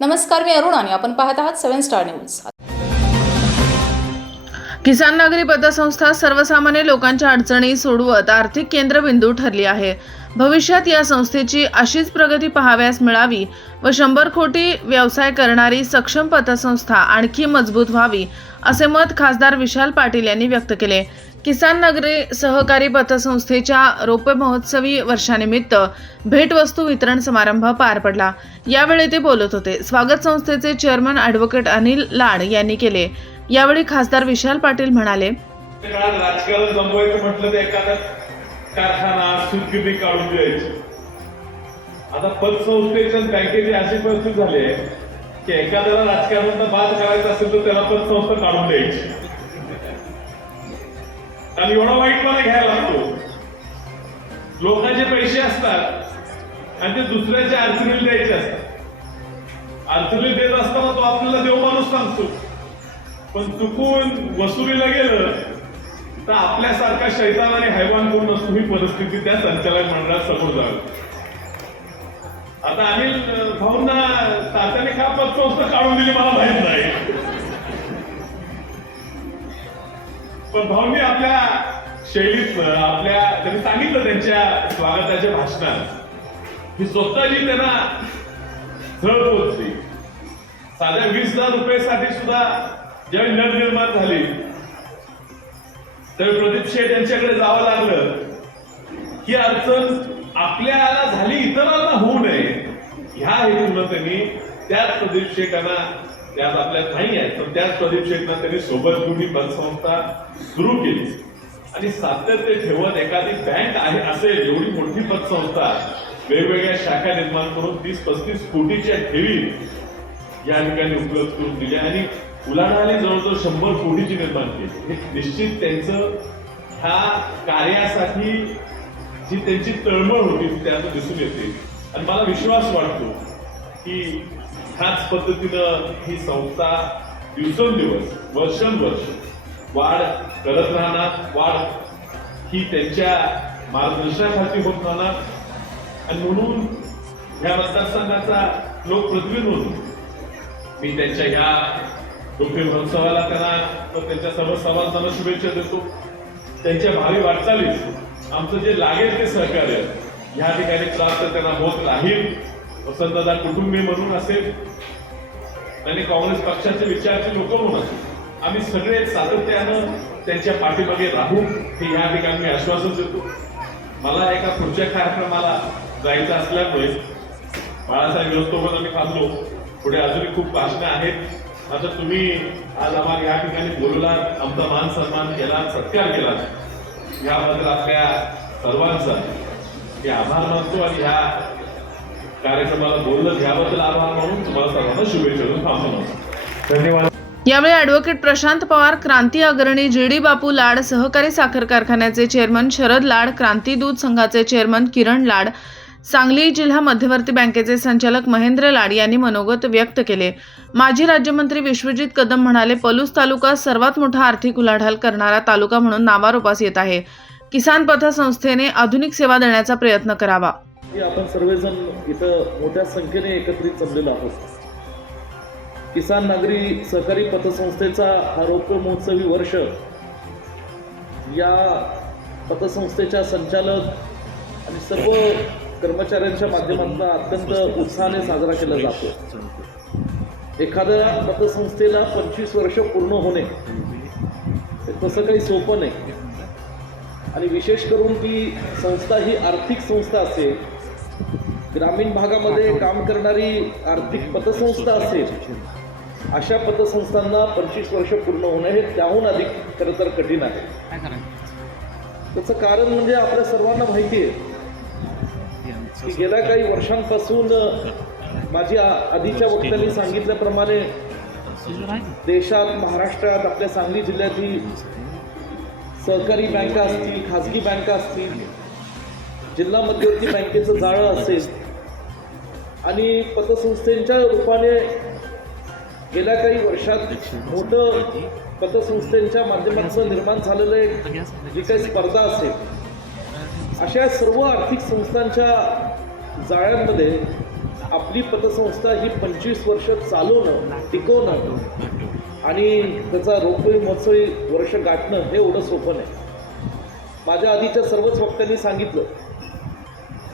नमस्कार मी अरुण आणि आपण पाहत आहात सेव्हन स्टार न्यूज. किसान नागरी पतसंस्था सर्वसामान्य लोकांच्या अडचणी सोडवत आर्थिक केंद्रबिंदू ठरली आहे. भविष्यात या संस्थेची अशीच प्रगती पाहाव्यास मिळावी व शंभर कोटी व्यवसाय करणारी सक्षम पतसंस्था आणखी मजबूत व्हावी असे मत खासदार विशाल पाटील यांनी व्यक्त केले. किसान नगरी सहकारी पतसंस्थेच्या रोपे महोत्सवी वर्षानिमित्त भेटवस्तू वितरण समारंभ पार पडला. यावेळी ते बोलत होते. स्वागत संस्थेचे चेअरमन ॲडव्होकेट अनिल लाड यांनी केले. यावेळी खासदार विशाल पाटील म्हणाले राजकारण जमवायचं म्हटलं तर एखादा कारखाना सूतगिरणी काढून द्यायची. आता पतसंस्थेच्या बँकेची अशी परिस्थिती झाली आहे की एखाद्याला राजकारणाचा बाद करायचा असेल तर त्याला पतसंस्था काढून द्यायची. आणि एवढा वाईट मला घ्यायला लागतो. लोकांचे पैसे असतात आणि ते दुसऱ्याच्या अडचणीला द्यायचे असतात. अडचणीला देत असताना तो आपल्याला देव माणूस सांगतो. पण चुकून वसुलीला गेलं तर आपल्यासारखा शैतान आणि हैवान कोण असतो ही परिस्थिती त्या संचालक मंडळात समोर जावी. आता अनिल भाऊंना तात्याने का पतसंस्था काढून दिली मला माहीत नाही. पण भाऊंनी आपल्या शैलीत आपल्या त्यांनी सांगितलं त्यांच्या स्वागताच्या भाषणात. ही स्वतःची त्यांना झळ पोचली साध्या वीस हजार रुपयासाठी सुद्धा ज्यावेळी नवनिर्माण झाली त्यावेळी प्रदीप शेठ यांच्याकडे जावं लागलं. ही अडचण आपल्याला झाली इतरांना होऊ नये. ह्या हेतून त्यांनी त्याच प्रदीप शेठांना त्यात आपल्यात नाही आहेत पण त्याच प्रदीप त्यांनी सोबत घेऊन ही पतसंस्था सुरू केली. आणि सातत्य ठेवत एखादी बँक आहे असेल एवढी मोठी पतसंस्था वेगवेगळ्या शाखा निर्माण करून तीस पस्तीस कोटीच्या ठेवी या ठिकाणी उपलब्ध करून दिल्या. आणि उलाढाने जवळजवळ शंभर कोटीची निर्माण केली. हे निश्चित त्यांचं ह्या कार्यासाठी जी त्यांची तळमळ होती ती त्यातून दिसून येते. आणि मला विश्वास वाटतो की ह्याच पद्धतीनं ही संस्था दिवसेंदिवस वर्षानुवर्ष वाढ करत राहणार वाढ ही त्यांच्या मार्गदर्शनाखाली होत राहणार. आणि म्हणून ह्या मतदारसंघाचा लोकप्रतिनिधी म्हणून मी त्यांच्या ह्या डोके महोत्सवाला त्यांना तर त्यांच्या सर्व सर्वांना शुभेच्छा देतो. त्यांच्या भावी वाटचालीस आमचं जे लागेल ते सहकार्य ह्या ठिकाणी प्राप्त त्यांना होत राहील. वसंतदादा कुटुंबीय म्हणून असेल आणि काँग्रेस पक्षाचे विचारचे लोक म्हणून आम्ही सगळे सातत्यानं त्यांच्या पाठीमागे राहू हे या ठिकाणी मी आश्वासन देतो. मला एका पुढच्या कार्यक्रमाला जायचं असल्यामुळे बाळासाहेब व्यवस्थोपन आम्ही थांबलो. पुढे अजूनही खूप भाषणं आहेत. आता तुम्ही आज आम्हाला या ठिकाणी बोललात आमचा मान सन्मान केला सत्कार केला याबद्दल आपल्या सर्वांचा मी आभार मानतो आणि ह्या कार्यक्रमाला बोललं याबद्दल आभार मानून तुम्हाला सर्वांना शुभेच्छा देऊन थांबतो धन्यवाद. यावेळी ॲडव्होकेट प्रशांत पवार क्रांती अग्रणी जी डी बापू लाड सहकारी साखर कारखान्याचे चेअरमन शरद लाड क्रांती दूध संघाचे चेअरमन किरण लाड सांगली जिल्हा मध्यवर्ती बँकेचे संचालक महेंद्र लाड यांनी मनोगत व्यक्त केले. माजी राज्यमंत्री विश्वजित कदम म्हणाले पलूस तालुका सर्वात मोठा आर्थिक उलाढाल करणारा तालुका म्हणून नावारूपास येत आहे. किसान पतसंस्थेने आधुनिक सेवा देण्याचा प्रयत्न करावा. की आपण सर्वजण इथं मोठ्या संख्येने एकत्रित जमलेलो आहोत. किसान नागरी सहकारी पतसंस्थेचा हा रौप्य महोत्सवी वर्ष या पतसंस्थेच्या संचालक आणि सर्व कर्मचाऱ्यांच्या माध्यमातून अत्यंत उत्साहाने साजरा केला जातो. एखाद्या पतसंस्थेला पंचवीस वर्ष पूर्ण होणे तसं काही सोपं नाही. आणि विशेष करून ती संस्था ही आर्थिक संस्था असेल ग्रामीण भागामध्ये काम करणारी आर्थिक पतसंस्था असेल अशा पतसंस्थांना पंचवीस वर्ष पूर्ण होणं हे त्याहून अधिक खरं तर कठीण आहे. त्याचं कारण म्हणजे आपल्या सर्वांना माहिती आहे. की गेल्या काही वर्षांपासून माझी आधीच्या वक्त्यांनी सांगितल्याप्रमाणे देशात महाराष्ट्रात आपल्या सांगली जिल्ह्यातील सहकारी बँका असतील खाजगी बँका असतील जिल्हा मध्यवर्ती बँकेचं जाळं असेल आणि पतसंस्थेच्या रूपाने गेल्या काही वर्षात मोठं पतसंस्थेच्या माध्यमातून निर्माण झालेलं एक जी काही स्पर्धा असेल अशा सर्व आर्थिक संस्थांच्या जाळ्यांमध्ये आपली पतसंस्था ही पंचवीस वर्ष चालवणं टिकवणं आणि त्याचा रोपवे महोत्सवी वर्ष गाठणं हे एवढं सोपं नाही. माझ्या आधीच्या सर्वच वक्त्यांनी सांगितलं.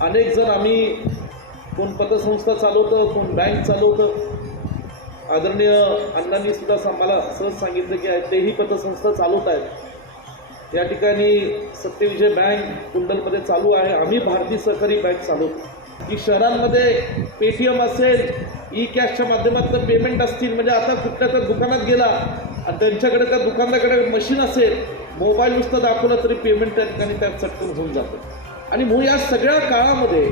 अनेक जण आम्ही कोण पतसंस्था चालवतं कोण बँक चालवतं. आदरणीय अण्णांनी सुद्धा सा- मला सहज सांगितलं की तेही पतसंस्था चालवत आहेत. या ठिकाणी सत्यविजय बँक कुंडलमध्ये चालू आहे. आम्ही भारतीय सहकारी बँक चालवतो. की शहरांमध्ये पेटीएम असेल ई कॅशच्या माध्यमातून पेमेंट असतील. म्हणजे आता कुठल्या तर दुकानात गेला आणि त्यांच्याकडे त्या दुकानाकडे मशीन असेल मोबाईल नुसतं दाखवलं तरी पेमेंट त्या ठिकाणी त्यात चटकन होऊन जातं. आणि म्हणून या सगळ्या काळामध्ये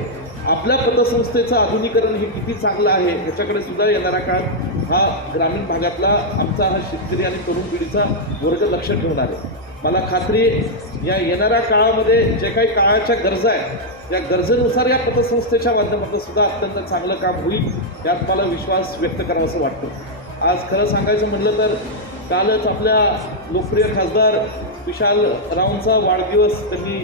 आपल्या पतसंस्थेचं आधुनिकरण हे किती चांगलं आहे याच्याकडे सुद्धा येणारा काळ हा ग्रामीण भागातला आमचा हा शेतकरी आणि तरुण पिढीचा वर्ग लक्ष ठेवणार आहे. मला खात्री या येणाऱ्या काळामध्ये जे काही काळाच्या गरजा आहेत या गरजेनुसार या पतसंस्थेच्या माध्यमातून सुद्धा अत्यंत चांगलं काम होईल यात मला विश्वास व्यक्त करावा असं वाटतं. आज खरं सांगायचं म्हटलं तर कालच आपल्या लोकप्रिय खासदार विशाल रावचा वाढदिवस त्यांनी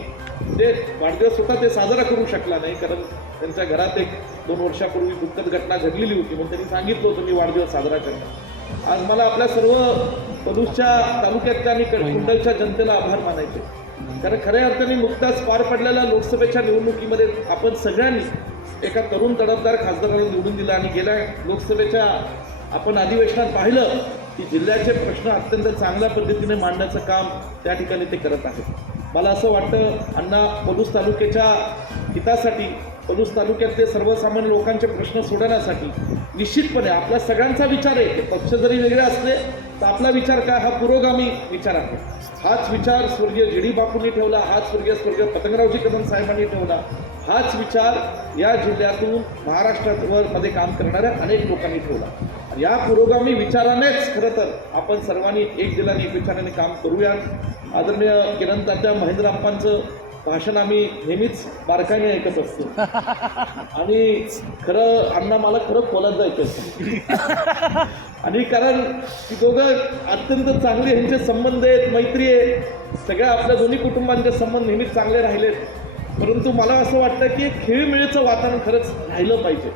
ते वाढदिवस होता ते साजरा करू शकला नाही कारण त्यांच्या घरात एक दोन वर्षापूर्वी दुःखद घटना घडलेली होती म्हणून त्यांनी सांगितलं होतं मी वाढदिवस साजरा करणार. आज मला आपल्या सर्व पलूसच्या तालुक्यातल्या आणि कुंडलच्या जनतेला आभार मानायचे कारण खऱ्या अर्थाने नुकताच पार पडलेल्या लोकसभेच्या निवडणुकीमध्ये आपण सगळ्यांनी एका तरुण तडफदार खासदाराला निवडून दिला आणि गेल्या लोकसभेच्या आपण अधिवेशनात पाहिलं की जिल्ह्याचे प्रश्न अत्यंत चांगल्या पद्धतीने मांडण्याचं काम त्या ठिकाणी ते करत आहेत. मला असं वाटतं अण्णा पलूस तालुक्याच्या हितासाठी पलूस तालुक्यातले सर्वसामान्य लोकांचे प्रश्न सोडवण्यासाठी निश्चितपणे आपला सगळ्यांचा विचार आहे. की पक्ष जरी वेगळे असले तर आपला विचार काय? हा पुरोगामी विचार आहे. हाच विचार स्वर्गीय जी डी बापूंनी ठेवला हाच स्वर्गीय स्वर्गीय पतंगरावजी कदम साहेबांनी ठेवला हाच विचार या जिल्ह्यातून महाराष्ट्रावर मध्ये काम करणाऱ्या अनेक लोकांनी ठेवला. या पुरोगामी विचारानेच खरं तर आपण सर्वांनी एक दिलाने एक विचाराने काम करूया आदरणीय किरण तात्या महेंद्र भाषण आम्ही नेहमीच बारकाईने ऐकत असतो. आणि खरं अण्णा मला खरं खोलात जायचं असतं. आणि कारण ती दोघं अत्यंत चांगले ह्यांचे संबंध आहेत मैत्री आहे. सगळ्या आपल्या दोन्ही कुटुंबांचे संबंध नेहमीच चांगले राहिलेत. परंतु मला असं वाटतं की खेळीमेळीचं वातावरण खरंच राहिलं पाहिजे.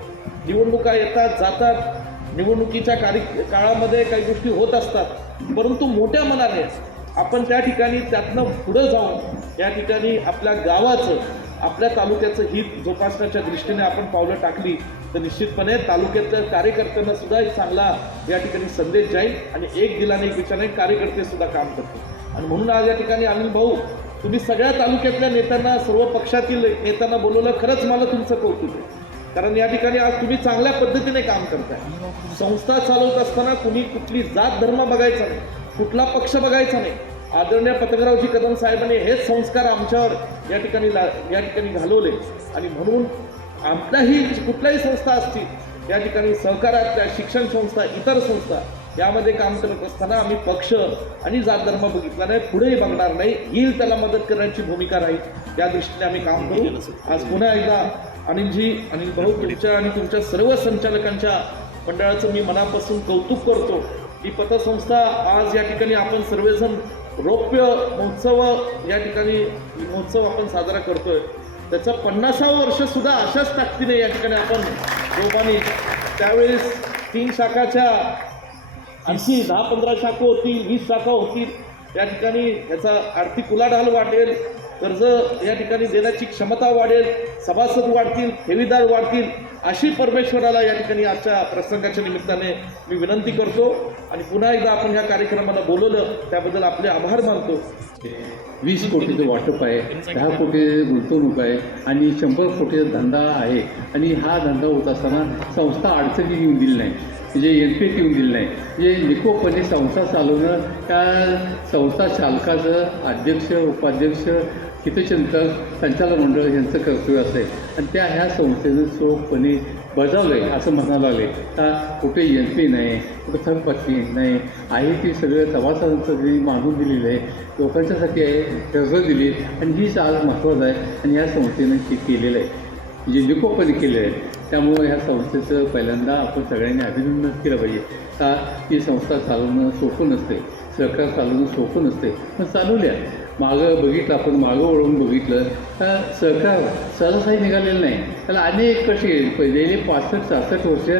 निवडणुका येतात जातात. निवडणुकीच्या कार्य काळामध्ये काही गोष्टी होत असतात. परंतु मोठ्या मनाने आपण त्या ठिकाणी त्यातनं पुढं जाऊन या ठिकाणी आपल्या गावाचं आपल्या तालुक्याचं हित जोपासण्याच्या दृष्टीने आपण पावलं टाकली तर निश्चितपणे तालुक्यातल्या कार्यकर्त्यांना सुद्धा एक चांगला या ठिकाणी संदेश जाईल आणि एक दिलाने एक विचाराने कार्यकर्ते सुद्धा काम करतील. आणि म्हणून आज या ठिकाणी अनिल भाऊ तुम्ही सगळ्या तालुक्यातल्या नेत्यांना सर्व पक्षातील नेत्यांना बोलवलं खरंच मला तुमचं कौतुक आहे. कारण या ठिकाणी आज तुम्ही चांगल्या पद्धतीने काम करताय. संस्था चालवत असताना तुम्ही कुठली जात धर्म बघायचा नाही कुठला पक्ष बघायचा नाही. आदरणीय पतंगरावजी कदम साहेबांनी हेच संस्कार आमच्यावर या ठिकाणी ला या ठिकाणी घालवले. आणि म्हणून आपल्याही कुठल्याही संस्था असतील या ठिकाणी सहकारातल्या शिक्षण संस्था इतर संस्था यामध्ये काम करत असताना आम्ही पक्ष आणि जात धर्म बघितला नाही पुढेही बघणार नाही. येईल त्याला मदत करण्याची भूमिका राहील. या दृष्टीने आम्ही काम करू. आज पुन्हा एकदा अनिलजी अनिल भाऊ तुमच्या आणि तुमच्या सर्व संचालकांच्या मंडळाचं मी मनापासून कौतुक करतो ही पतसंस्था आज या ठिकाणी आपण सर्वजण रौप्य महोत्सव या ठिकाणी महोत्सव आपण साजरा करतोय. त्याचं पन्नासावं वर्ष सुद्धा अशाच ताकदीने या ठिकाणी आपण लोकांनी त्यावेळेस तीन शाखाच्या आणखी दहा पंधरा शाखा होतील वीस शाखा होतील. या ठिकाणी याचा आर्थिक उलाढाल वाटेल कर्ज या ठिकाणी देण्याची क्षमता वाढेल सभासद वाढतील ठेवीदार वाढतील अशी परमेश्वराला या ठिकाणी आजच्या प्रसंगाच्या निमित्ताने मी विनंती करतो. आणि पुन्हा एकदा आपण या कार्यक्रमाला बोलवलं त्याबद्दल आपले आभार मानतो. वीस कोटीचं वाटप आहे दहा कोटी गुंतवणूक आहे आणि शंभर कोटीचा धंदा आहे. आणि हा धंदा होत असताना संस्था अडचणी येऊन दिली नाही. म्हणजे एन पी येऊन दिलं नाही. म्हणजे जे निकोपणे संस्था चालवणं त्या संस्था चालकाचं अध्यक्ष उपाध्यक्ष हितचिंतक संचालक मंडळ यांचं कर्तव्य असेल. आणि त्या ह्या संस्थेनं चोखपणे बजावलं आहे असं म्हणायला लागले. का कुठे एन पी नाही कुठे थरपत्ती नाही आहे ती सगळं सभासदांचं सगळी मांडून दिलेलं आहे लोकांच्यासाठी आहे कर्ज दिली आणि हीच आज महत्त्वाचं आहे आणि ह्या संस्थेनं हे केलेलं आहे. जे निकोपणे केलेलं आहे त्यामुळं ह्या संस्थेचं पहिल्यांदा आपण सगळ्यांनी अभिनंदन केलं पाहिजे. का ही संस्था चालवणं सोपं नसते सरकार चालवणं सोपं नसते पण चालवल्या मागं बघितलं आपण मागं वळून बघितलं. सहकार सहजासहजी निघालेलं नाही. त्याला अनेक कसे गेले पासष्ट सहासष्ट वर्ष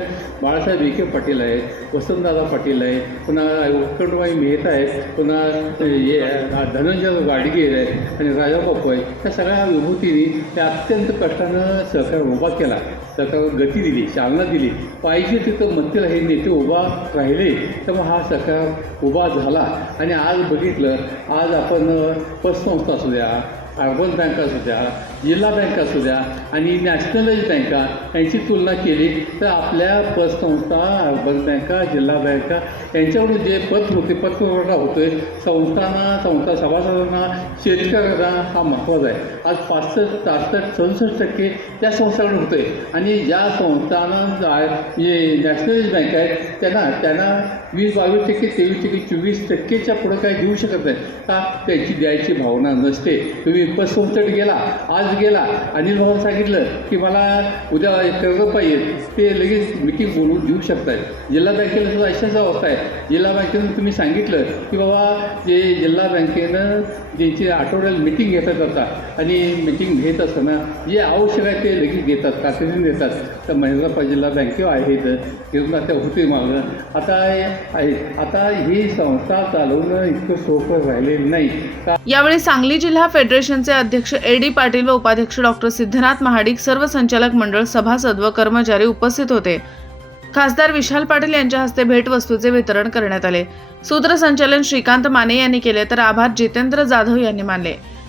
बाळासाहेब विखे पाटील आहेत वसंतदादा पाटील आहेत पुन्हा उत्कंठबाई मेहता आहेत पुन्हा हे धनंजय गाडगीर आहेत आणि राजाबापू आहे त्या सगळ्या विभूतीने त्या अत्यंत कष्टानं सहकार उभा केला. सरकार गती दिली चालना दिली. पाहिजे तिथं म्हणतील हे नेते उभा राहिले तर मग हा सरकार उभा झाला. आणि आज बघितलं आज आपण पतसंस्था असू द्या अर्बन बँक असू द्या जिल्हा बँक असू द्या आणि नॅशनलाइज बँका यांची तुलना केली तर आपल्या पतसंस्था अर्बन बँका जिल्हा बँका यांच्याकडून जे पत होते पतपुरवठा आहे संस्थांना संस्था सभासदांना शेतकऱ्यांना हा महत्त्वाचा आहे. आज पासष्ट सहासष्ट सदुसष्ट टक्के त्या संस्थांकडे आहे आणि ज्या संस्थानं जे नॅशनलाइज बँक आहेत त्यांना त्यांना वीस बावीस टक्के तेवीस टक्के चोवीस टक्केच्या पुढं काही देऊ शकत नाही. का? त्याची द्यायची भावना नसते. तुम्ही पतसंस्थेत गेला आज गेला अनिल भाऊ सांगितलं की मला उद्या कर्ज पाहिजे. ते लगेच मिटिंग बोलवून देऊ शकतात जिल्हा बँकेला सुद्धा अशाच अवस्था आहे. जिल्हा बँकेनं तुम्ही सांगितलं की बाबा जे जिल्हा बँकेनं ज्यांची आठवड्याला मिटिंग घेतात आता आणि मिटिंग घेत असताना जे आवश्यक आहे ते लगेच घेतात तातडीने देतात. तर महिंद्रा जिल्हा बँके आहेत किंवा त्या होते मागणं. आता आहे आता ही संस्था चालवणं इतकं सोपं राहिलेलं नाही. यावेळी सांगली जिल्हा फेडरेशनचे अध्यक्ष ए डी पाटील व उपाध्यक्ष डॉक्टर सिद्धनाथ महाडिक सर्व संचालक मंडळ सभासद व कर्मचारी उपस्थित होते. खासदार विशाल पाटील यांच्या हस्ते भेटवस्तूचे वितरण करण्यात आले. सूत्रसंचालन श्रीकांत माने यांनी केले तर आभार जितेंद्र जाधव यांनी मानले.